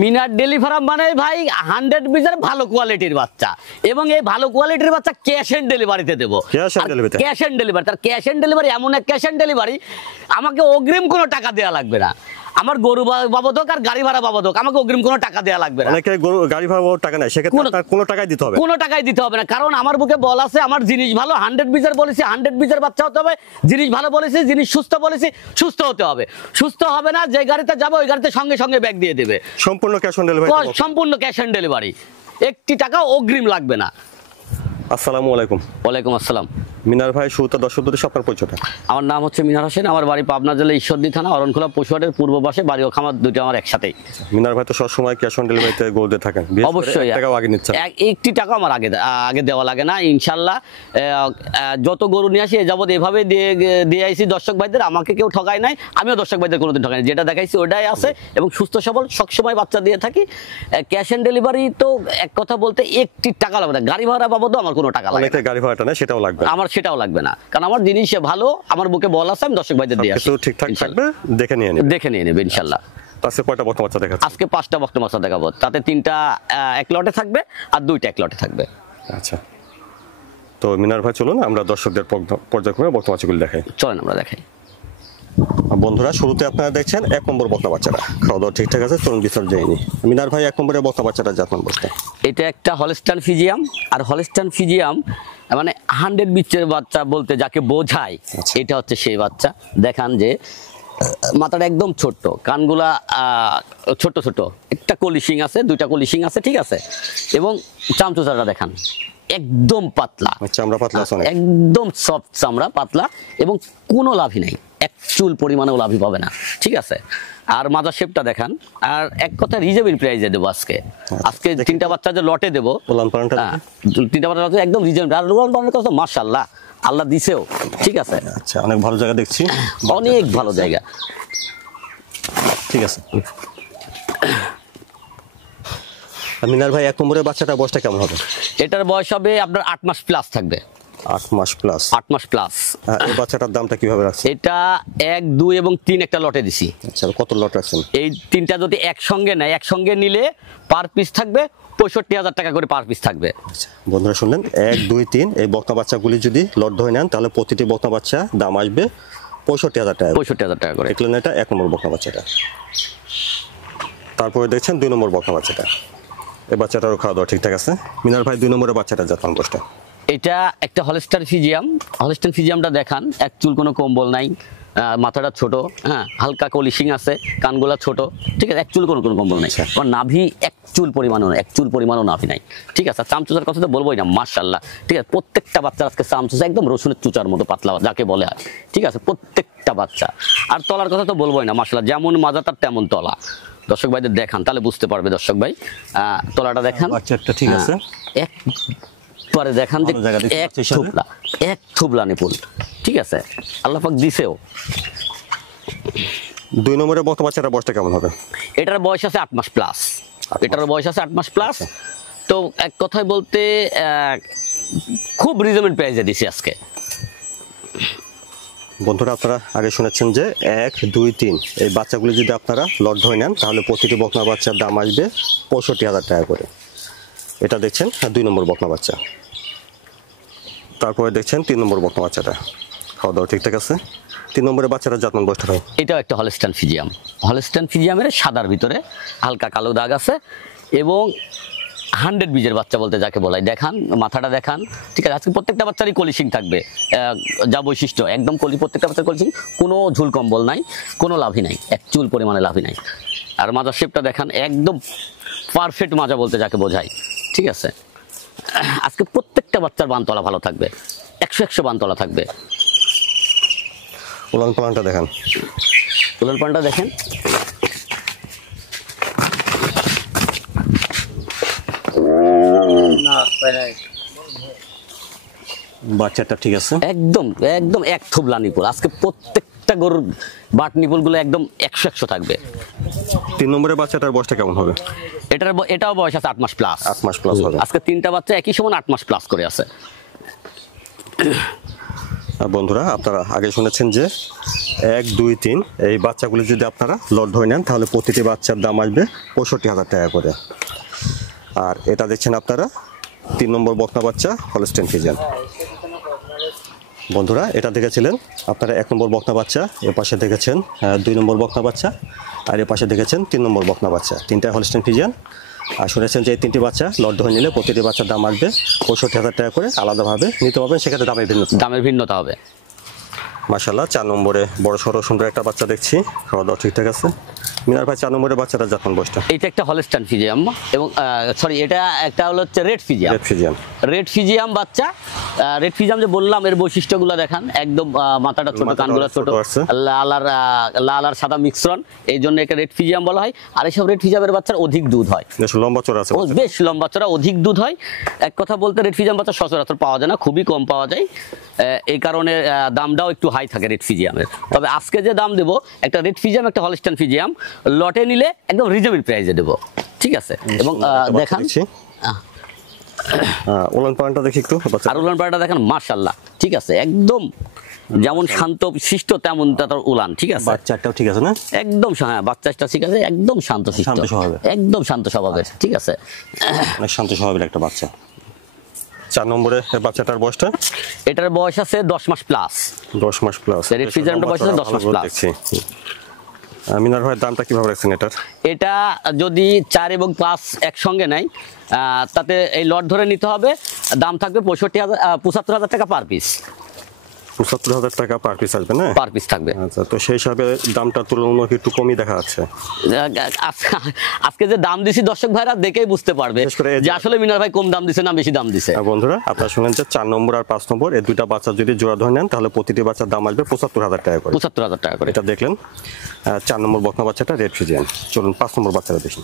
মিনার daily farm মানে ভাই 100 পিসের ভালো কোয়ালিটির বাচ্চা, এবং এই ভালো কোয়ালিটির বাচ্চা ক্যাশ অন ডেলিভারিতে দেবো। ক্যাশ অন ডেলিভারি, তার ক্যাশ অন ডেলিভারি এমন এক ক্যাশ অন ডেলিভারি, আমাকে অগ্রিম কোনো টাকা দেওয়া লাগবে না। আমার গরু বাবদ হোক আর গাড়ি ভাড়া বাবদ হোক, আমাকে অগ্রিম কোনো টাকা দেওয়া লাগবে না। অনেকে গরু গাড়ি ভাড়া টাকা নাই, সেক্ষেত্রে তার কোনো টাকাই দিতে হবে, কোনো টাকাই দিতে হবে না। কারণ আমার বুকে বল আছে, আমার জিনিস ভালো, 100 পিসের বলেছি 100 পিসের বাচ্চা হতে হবে, জিনিস ভালো বলেছি, জিনিস সুস্থ বলেছি, সুস্থ হতে হবে। সুস্থ হবে না, যে গাড়িতে যাবে ওই গাড়িতে সঙ্গে সঙ্গে ব্যাগ দিয়ে দেবে। সম্পূর্ণ ক্যাশ অন ডেলিভারি, সম্পূর্ণ ক্যাশ অন ডেলিভারি, 1টি টাকা অগ্রিম লাগবে না। আসসালামু আলাইকুম। ওয়ালাইকুম আসসালাম। মিনার ভাই, শুরুতে দর্শকদের আপনার পরিচয়টা। আমার নাম হচ্ছে মিনার হোসেন, আমার বাড়ি পাবনা জেলা ঈশ্বরদী থানা অরণখোলা পশুহাটের পূর্ব পাশে, বাড়ি ও খামার দুটো আমার একসাথেই। মিনার ভাই তো সবসময় ক্যাশ অন ডেলিভারিতে গরু দিয়ে থাকেন, অবশ্যই টাকাও আগে নিচ্ছেন? 1টি টাকা আমার আগে দেওয়া লাগে না ইনশাল্লাহ। যত গরু নিয়ে আসি এ যাবৎ এভাবে দিয়ে আইসি দর্শক ভাইদের, আমাকে কেউ ঠকায় নাই, আমিও দর্শক ভাইদের কোনোদিন ঠকাই নাই। যেটা দেখাইছি ওটাই আছে, এবং সুস্থ সবল সবসময় বাচ্চা দিয়ে থাকি। ক্যাশ অন ডেলিভারি তো এক কথা বলতে 1টি টাকা লাগবে না, গাড়ি ভাড়া বাবদও আমার কোনো টাকা লাগবে না। গাড়ি ভাড়াটা না, সেটাও লাগবে, আমার সেটাও লাগবে না, কারণ আমার জিনিস ভালো, আমার বুকে বল আছে, আমি দর্শক ভাইদের দিয়ে আসি। ঠিকঠাক থাকবে, দেখে নিয়ে নেবে ইনশাল্লাহ। আজকে কয়টা বকনা বাচ্চা দেখাচ্ছেন? আজকে 5টা বকনা বাচ্চা দেখাবো, তাতে 3টা এক লটে থাকবে আর 2টা এক লটে থাকবে। আচ্ছা, তো মিনার ভাই চলুন আমরা দর্শকদের পর্যায়ক্রমে বকনা বাচ্চাগুলো দেখাই। চলেন আমরা দেখাই। বন্ধুরা, শুরুতে আপনারা দেখছেন 1 নম্বর বকনা বাচ্চাটা, খাওয়া দাওয়া ঠিকঠাক আছে, চলুন বিস্তার যায়নি। মিনার ভাই, 1 নম্বরের বকনা বাচ্চাটা জাতমান বসতে, এটা একটা হলস্টাইন ফিজিয়াম। আর হলস্টাইন ফিজিয়াম মানে 100 বিচের বাচ্চা বলতে যাকে বোঝায়, এটা হচ্ছে সেই বাচ্চা। দেখান যে মাথাটা একদম ছোট্ট, কানগুলা ছোট ছোট, একটা কলিশিং আছে, 2টা কলিশিং আছে, ঠিক আছে। এবং চামচুচাটা দেখান, একদম পাতলা চামড়া, পাতলা একদম সফট চামড়া, পাতলা, এবং কোনো লাভই নাই, এক চুল পরিমাণেও লাভই পাবে না, ঠিক আছে। আর মাদার শেপটা দেখান। আর এক কথা রিজনেবল প্রাইসে দেবো আজকে। 3টা বাচ্চা যে লটে দেবো, 3টা বাচ্চা একদম রিজনেবল। আর উলান পালানের কথা মাশাআল্লাহ, আল্লাহ দিছেও, ঠিক আছে। আচ্ছা, অনেক ভালো জায়গা দেখছি, অনেক ভালো জায়গা, ঠিক আছে। মিনার ভাই, 1 নম্বরের বাচ্চাটার বয়সটা কেমন হবে? এটার বয়স হবে আপনার 8 মাস প্লাস থাকবে। 8 মাস প্লাস? 8 মাস প্লাস। এই বাচ্চাটার দামটা কিভাবে রাখছেন? এটা 1, 2 এবং 3 একটা লটে দিছি। আচ্ছা, কত লট রাখছেন? এই 3টা যদি একসঙ্গে নেয়, একসঙ্গে নিলে পার পিস থাকবে 65,000 টাকা করে পার পিস থাকবে। আচ্ছা বন্ধুরা, শুনলেন, 1, 2, 3 এই বকনা বাচ্চাগুলি যদি লট ধরে নেন, তাহলে প্রতিটি বকনা বাচ্চা দাম আসবে 65,000 টাকা। 65,000 টাকা করে। দেখলেন, এটা 1 নম্বর বকনা বাচ্চাটা। তারপরে দেখছেন 2 নম্বর বকনা বাচ্চাটা। এই বাচ্চাটারও খাওয়া দাওয়া ঠিকঠাক আছে। মিনার ভাই, 2 নম্বরের বাচ্চাটা জাতমান বয়সটা? এটা একটা হলস্টাইন ফিজিয়াম। হলস্টাইন ফিজিয়ামটা দেখান, এক চুল কোনো কম্বল নাই, মাথাটা ছোট, হ্যাঁ, হালকা কলিশিং আছে, কানগুলা ছোট, ঠিক আছে, এক চুল কোনো কম্বল নাই। আর নাভি এক চুল পরিমাণও নাভি নাই, ঠিক আছে। চামচুচার কথা তো বলবোই না, মাশাআল্লাহ, ঠিক আছে। প্রত্যেকটা বাচ্চার আজকে চামচুচা একদম রসুনের চুচার মতো পাতলা, যাকে বলে, ঠিক আছে, প্রত্যেকটা বাচ্চা। আর তলার কথা তো বলবোই না, মাশাআল্লাহ, যেমন মাজা তার তেমন তলা। দর্শক ভাইদের দেখান, তাহলে বুঝতে পারবে দর্শক ভাই। তলাটা দেখান, বাচ্চাটা ঠিক আছে, একবারে দেখান যে এক থুবলা নিপুল, ঠিক আছে, আল্লাহ পাক দিছেও। 2 নম্বরের বকনা বাচ্চাটার বয়সটা কেমন হবে? এটার বয়স আছে 8 মাস প্লাস। এটার বয়স আছে 8 মাস প্লাস। তো এক কথায় বলতে খুব রিজনেবল প্রাইসে দিছি আজকে। বন্ধুরা, আপনারা আগে শুনেছেন যে 1, 2, 3 এই বাচ্চাগুলি যদি আপনারা লট ধরে নেন, তাহলে প্রতিটি বকনা বাচ্চার দাম আসবে 65,000 টাকা করে। এটা দেখছেন 2 নম্বর বকনা বাচ্চা। তারপরে দেখছেন 3 নম্বর বকনা বাচ্চাটা, খাওয়া দাওয়া ঠিকঠাক আছে। 3 নম্বরের বাচ্চাটা জাতমান বয়সটা হয়? এটাও একটা হলস্টাইন ফিজিয়াম। হলস্টাইন ফিজিয়ামের সাদার ভিতরে হালকা কালো দাগ আছে, এবং 100 বীজের বাচ্চা বলতে যাকে বলাই। দেখান মাথাটা দেখান, ঠিক আছে। আজকে প্রত্যেকটা বাচ্চারই কলিশিং থাকবে, যা বৈশিষ্ট্য, একদম প্রত্যেকটা বাচ্চার কলিশিং, কোনো ঝুল কম্বল নাই, কোনো লাভই নাই, এক চুল পরিমাণে লাভই নাই। আর মাজার শেপটা দেখান, একদম পারফেক্ট মাজা বলতে যাকে বোঝায়, ঠিক আছে। আজকে প্রত্যেকটা বাচ্চার বানতলা ভালো থাকবে, 100 বানতলা থাকবে। উলান পালানটা দেখান, উলান পালানটা দেখেন, বাচ্চাটা ঠিক আছে, একদম একদম এক থুবলা নিপুল। আজকে প্রত্যেকটা গরুর বাট নিপুল গুলো একদম 100 থাকবে। 3 নম্বরের বাচ্চাটার বয়সটা কেমন হবে? এটাও বয়স আছে 8 মাস প্লাস। 8 মাস প্লাস হবে। আজকে 3টা বাচ্চা একই সমান 8 মাস প্লাস করে আছে। বন্ধুরা, আপনারা আগে শুনেছেন যে 1 2 3 এই বাচ্চাগুলো যদি আপনারা লট ধরে নেন তাহলে প্রতিটি বাচ্চার দাম আসবে 65,000 টাকা করে। আর এটা দেখছেন আপনারা 3 নম্বর বকনা বাচ্চা হলস্টেইন ফ্রিজিয়ান। বন্ধুরা এটা দেখেছিলেন আপনারা 1 নম্বর বকনা বাচ্চা, এর পাশে দেখেছেন 2 নম্বর বকনা বাচ্চা, আর এর পাশে দেখেছেন 3 নম্বর বকনা বাচ্চা, তিনটা হলস্টেইন ফ্রিজিয়ান। আর শুনেছেন যে এই 3টি বাচ্চা লট ধরে নিলে প্রতিটি বাচ্চার দাম আসবে 65,000 টাকা করে। আলাদাভাবে নিতে পারবেন, সেক্ষেত্রে দামের ভিন্নতা হবে। মাশাআল্লাহ 4 নম্বরে বড় সড়ো সুন্দর একটা বাচ্চা দেখছি, খাওয়া দাওয়া ঠিকঠাক আছে। মিনার ভাই 4 নম্বরের বাচ্চাটা যখন বসটা, এটা একটা হলস্টাইন ফ্রিজিয়াম এবং সরি এটা একটা হলো হচ্ছে রেড ফ্রিজিয়াম। রেড ফ্রিজিয়াম বাচ্চা, রেড ফ্রিজিয়াম যে বললাম এর বৈশিষ্ট্যগুলো দেখান, একদম মাথাটা ছোট, কানগুলো ছোট, লাল আর সাদা মিশ্রণ, এই জন্য একে রেড ফ্রিজিয়াম বলা হয়। আর এইসব রেড ফ্রিজিয়ামের বাচ্চার অধিক দুধ হয়, বেশ লম্বা চড়া আছে, বেশ লম্বা চড়া, অধিক দুধ হয়। এক কথা বলতে রেড ফ্রিজিয়াম বাচ্চা সচরাচর পাওয়া যায় না, খুবই কম পাওয়া যায়, এই কারণে দামটাও একটু হাই থাকে রেড ফ্রিজিয়ামের। তবে আজকে যে দাম দেবো, একটা রেড ফ্রিজিয়াম একটা হলস্টাইন ফ্রিজিয়াম লটে নিলে একদম রিজনেবল প্রাইসে দেবো, ঠিক আছে? এবং দেখান উলান পালানটা দেখি একটু, আর উলান পালানটা দেখেন মাশাআল্লাহ, ঠিক আছে? একদম যেমন শান্ত শিষ্ট তেমন তার উলান, ঠিক আছে? বাচ্চাটাও ঠিক আছে না? একদম হ্যাঁ, বাচ্চাটা ঠিক আছে, একদম শান্ত শিষ্ট, একদম শান্ত স্বভাবের, ঠিক আছে? অনেক শান্ত স্বভাবের একটা বাচ্চা। 4 নম্বরে বাচ্চাটার বয়সটা, এটার বয়স আছে 10 মাস প্লাস। 10 মাস প্লাস, রেড ফ্রিজিয়ামটার বয়স আছে 10 মাস প্লাস। মিনার ভাই দামটা কিভাবে রাখছেন এটার? এটা যদি 4 এবং 5 একসঙ্গে নেয়, তাতে এই লট ধরে নিতে হবে, দাম থাকবে 75,000 টাকা পার পিস। 75,000 টাকা পার পিস আসবে না? পার পিস থাকবে। আচ্ছা, তো সেই হিসাবে দামটা তুলনামূলক একটু কমই দেখা যাচ্ছে। আজকে যে দাম দিছি দর্শক ভাইরা দেখেই বুঝতে পারবে যে আসলে মিনার ভাই কম দাম দিছে না বেশি দাম দিছে। বন্ধুরা আপনারা শুনেন যে 4 নম্বর আর 5 নম্বর এই দুইটা বাচ্চা যদি জোড়া ধরে নেন তাহলে প্রতিটি বাচ্চার দাম আসবে 75,000 টাকা করে। 75,000 টাকা করে। এটা দেখলেন 4 নম্বর বকনা বাচ্চাটা রেড ফ্রিজিয়ান। চলুন 5 নম্বর বাচ্চাটা দেখি।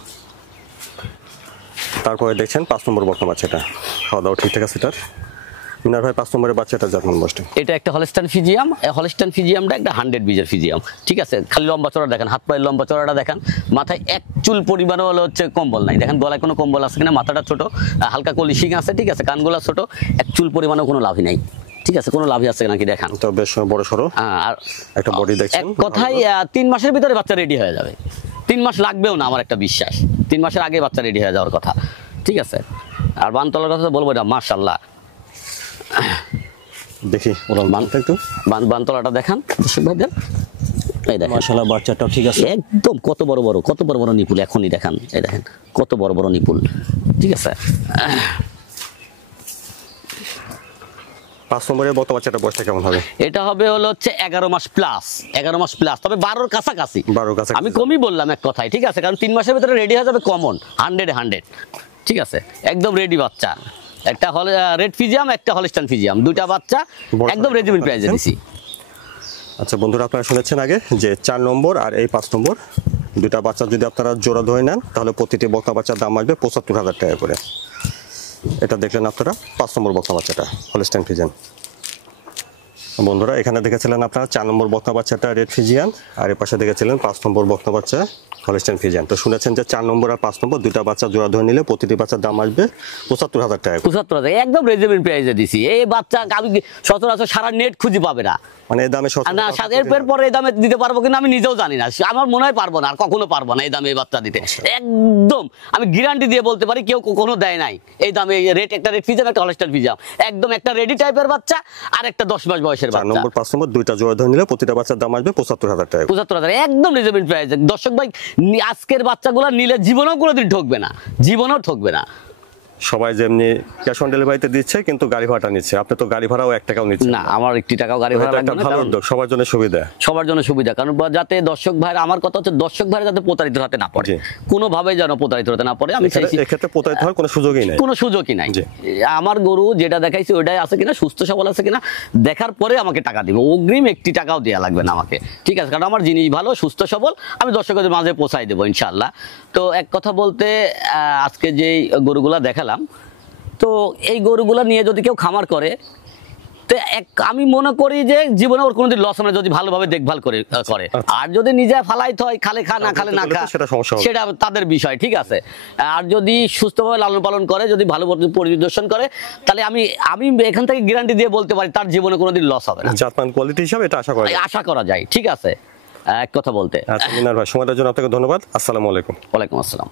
তারপরে দেখছেন 5 নম্বর বকনা বাচ্চাটা, খাওয়া দাওয়া ঠিকঠাক আছে এটার? মিনার ভাই 5 নম্বরের বাচ্চাটা যখন বসছে, এটা একটা হলস্টাইন ফ্রিজিয়াম। হলস্টাইন ফ্রিজিয়ামটা একটা 100 বীজের ফ্রিজিয়াম, ঠিক আছে? খালি লম্বা চড়া দেখেন, হাত পায়ের লম্বা চড়াটা দেখেন, মাথায় এক চুল পরিমাণও হলো হচ্ছে কম্বল নাই, দেখেন গলায় কোনো কম্বল আছে কিনা, মাথাটা ছোট, হালকা কলিশিং আছে, ঠিক আছে? কানগুলা ছোট, এক চুল পরিমাণও কোনো লাভই নাই, ঠিক আছে? কোনো লাভই আছে নাকি দেখান তো, বেশ বড় সরো আর একটা বডি দেখছেন। এক কথায় 3 মাসের ভিতরে বাচ্চা রেডি হয়ে যাবে, 3 মাস লাগবেও না, আমার একটা বিশ্বাস 3 মাসের আগে বাচ্চা রেডি হয়ে যাওয়ার কথা, ঠিক আছে? আর বানতলার কথা তো বলবো, এটা মাশাআল্লাহ। দেখি ওরাল বানটা একটু, বানতলাটা দেখান দর্শক ভাইদের, এই দেখেন মাশাআল্লাহ বাচ্চাটাও ঠিক আছে, একদম কত বড় বড় নিপুল, এখনই দেখান, এই দেখেন কত বড় বড় নিপুল, ঠিক আছে? 5 নম্বরের বকনা বাচ্চাটা বয়সটা কেমন হবে? এটা হবে হলো হচ্ছে 11 মাস প্লাস, 11 মাস প্লাস, তবে 12-র কাছাকাছি। আমি কমই বললাম এক কথায়, ঠিক আছে? কারণ 3 মাসের ভিতরে রেডি হয়ে যাবে, কমন 100, ঠিক আছে? একদম রেডি বাচ্চা, একটা রেড ফ্রিজিয়াম, একটা হলস্টাইন ফ্রিজিয়াম, দুইটা বাচ্চা একদম রিজনেবল প্রাইসে দিছি। আচ্ছা বন্ধুরা, আপনারা শুনেছেন আগে যে 4 নম্বর আর এই 5 নম্বর দুইটা বাচ্চা যদি আপনারা জোড়া ধরে নেন তাহলে প্রতিটি বকনা বাচ্চার দাম আসবে 75,000 টাকা করে। এটা দেখলেন আপনারা 5 নম্বর বকনা বাচ্চাটা হলস্টাইন ফ্রিজিয়ান। বন্ধুরা এখানে দেখেছিলেন আপনারা 4 নম্বর বকনা বাচ্চাটা রেড ফ্রিজিয়ান, আর এর পাশে দেখেছিলেন 5 নম্বর বকনা বাচ্চা হলস্টাইন ফ্রিজিয়ান। তো শুনেছেন যে 4 নম্বর আর 5 নম্বর দুইটা বাচ্চা জোড়া ধরে নিলে প্রতিটি বাচ্চার দাম আসবে 75,000 টাকা। 75,000 একদম রিজনেবল প্রাইসে দিছি। এই বাচ্চা আমি সচরাচর সারা নেট খুঁজে পাবে না, মানে এই দামে না, এরপরে এই দামে দিতে পারবো কিনা আমি নিজেও জানি না, আমার মনে হয় পারবো না, আর কখনো পারবো না এই দামে এই বাচ্চা দিতে। একদম আমি গ্যারান্টি দিয়ে বলতে পারি কেউ কখনো দেয় নাই এই দামে। রেড, একটা রেড ফ্রিজিয়াম, একটা হলস্টাইন ফ্রিজিয়াম, একদম একটা রেডি টাইপের বাচ্চা আর একটা 10 মাস বয়সের বাচ্চা। 4 নম্বর 5 নম্বর দুইটা জোড়া ধরে নিলে প্রতিটা বাচ্চার দাম আসবে 75,000 টাকা। 75,000 একদম রিজনেবল প্রাইস। দর্শক ভাই আজকের বাচ্চাগুলো নিলে জীবনেও কোনোদিন ঠকবে না, জীবনেও ঠকবে না। সবাই যেমনি ক্যাশ অন ডেলিভারিতে দিচ্ছে কিন্তু গাড়ি ভাড়াটা নিচ্ছে, আপনি তো গাড়ি ভাড়াও 1 টাকাও নিচ্ছেন না। আমার 1 টাকাও গাড়ি ভাড়া লাগবে না, ভালো উদ্যোগ, সবার জন্য সুবিধা, সবার জন্য সুবিধা। কারণ যাতে দর্শক ভাইরা, আমার কথা হচ্ছে দর্শক ভাইরা যাতে প্রতারিত হতে না পারে, কোনোভাবে যেন প্রতারিত হতে না পারে। আমি চাইছি এক্ষেত্রে প্রতারিত হওয়ার কোনো সুযোগই নাই, কোনো সুযোগই নাই। আমার গরু যেটা দেখাইছি ওইটাই আছে কিনা, সুস্থ সবল আছে কিনা দেখার পরে আমাকে টাকা দিবে, অগ্রিম 1 টাকাও দেওয়া লাগবে না আমাকে, ঠিক আছে? কারণ আমার জিনিস ভালো, সুস্থ সবল, আমি দর্শকদের মাঝে পৌঁছাই দেবো ইনশাআল্লাহ। তো এক কথা বলতে আজকে যে গরুগুলা দেখালাম, তো এই গরুগুলা নিয়ে যদি কেউ খামার করে তো আমি মনে করি যে জীবনে ওর কোনোদিন লস হবে না যদি ভালোভাবে দেখভাল করে। আর যদি নিজে ফালাইতে হয়, খালে খা না খালে না খা, সেটা তাদের বিষয়, ঠিক আছে। আর যদি সুস্থভাবে লালন পালন করে, যদি ভালো পরিদর্শন করে, তাহলে আমি এখান থেকে গ্যারান্টি দিয়ে বলতে পারি তার জীবনে কোনোদিন লস হবে না। জাতমান কোয়ালিটি হিসাবে এটা আশা করা যায়, ঠিক আছে, এক কথা বলতে। আচ্ছা মিনার ভাই, সময়ের জন্য আপনাকে ধন্যবাদ। আসসালামু আলাইকুম। ওয়ালাইকুম আসসালাম।